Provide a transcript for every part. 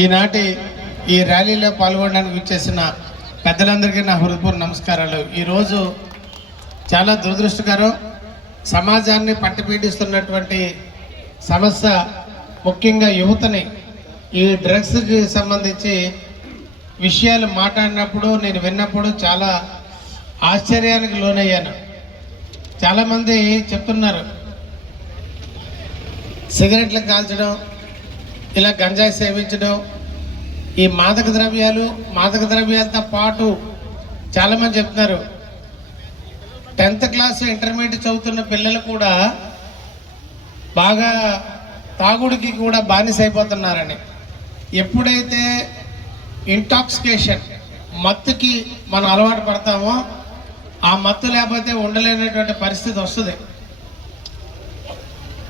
ఈనాటి ఈ ర్యాలీలో పాల్గొనడానికి వచ్చేసిన పెద్దలందరికీ నా హృదయపూర్వ నమస్కారాలు. ఈరోజు చాలా దురదృష్టకరం. సమాజాన్ని పట్టిపీడిస్తున్నటువంటి సమస్య ముఖ్యంగా యువతని. ఈ డ్రగ్స్కి సంబంధించి విషయాలు మాట్లాడినప్పుడు నేను విన్నప్పుడు చాలా ఆశ్చర్యానికి లోనయ్యాను. చాలామంది చెప్తున్నారు సిగరెట్లు కాల్చడం ఇలా గంజాయి సేవించడం ఈ మాదక ద్రవ్యాలు మాదక ద్రవ్యాలతో పాటు చాలామంది చెప్తున్నారు. టెన్త్ క్లాస్ ఇంటర్మీడియట్ చదువుతున్న పిల్లలు కూడా బాగా తాగుడికి కూడా బానిస అయిపోతున్నారని. ఎప్పుడైతే ఇంటాక్సికేషన్ మత్తుకి మనం అలవాటు పడతామో ఆ మత్తు లేకపోతే ఉండలేనటువంటి పరిస్థితి వస్తుంది.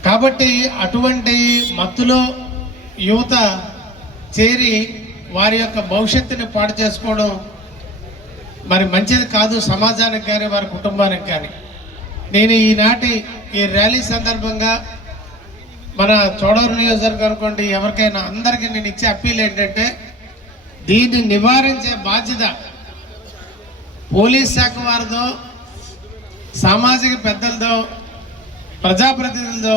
కాబట్టి అటువంటి మత్తులో యువత చేరి వారి యొక్క భవిష్యత్తుని పాడు చేసుకోవడం మరి మంచిది కాదు సమాజానికి కానీ వారి కుటుంబానికి కానీ. నేను ఈనాటి ఈ ర్యాలీ సందర్భంగా మన చోడవరం నియోజకవర్గం అనుకోండి ఎవరికైనా అందరికీ నేను ఇచ్చే అప్పీల్ ఏంటంటే దీన్ని నివారించే బాధ్యత పోలీస్ శాఖ వారిదో సామాజిక పెద్దలదో ప్రజాప్రతినిధులతో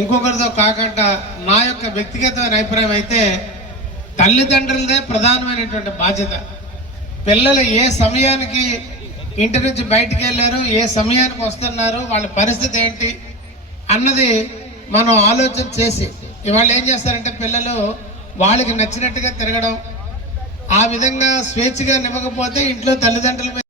ఇంకొకరితో కాకుండా నా యొక్క వ్యక్తిగతమైన అభిప్రాయం అయితే తల్లిదండ్రులదే ప్రధానమైనటువంటి బాధ్యత. పిల్లలు ఏ సమయానికి ఇంటి నుంచి బయటికి వెళ్ళారు ఏ సమయానికి వస్తున్నారు వాళ్ళ పరిస్థితి ఏంటి అన్నది మనం ఆలోచన చేసి ఇవాళ ఏం చేస్తారంటే పిల్లలు వాళ్ళకి నచ్చినట్టుగా తిరగడం ఆ విధంగా స్వేచ్ఛగా నివ్వకపోతే ఇంట్లో తల్లిదండ్రుల మీద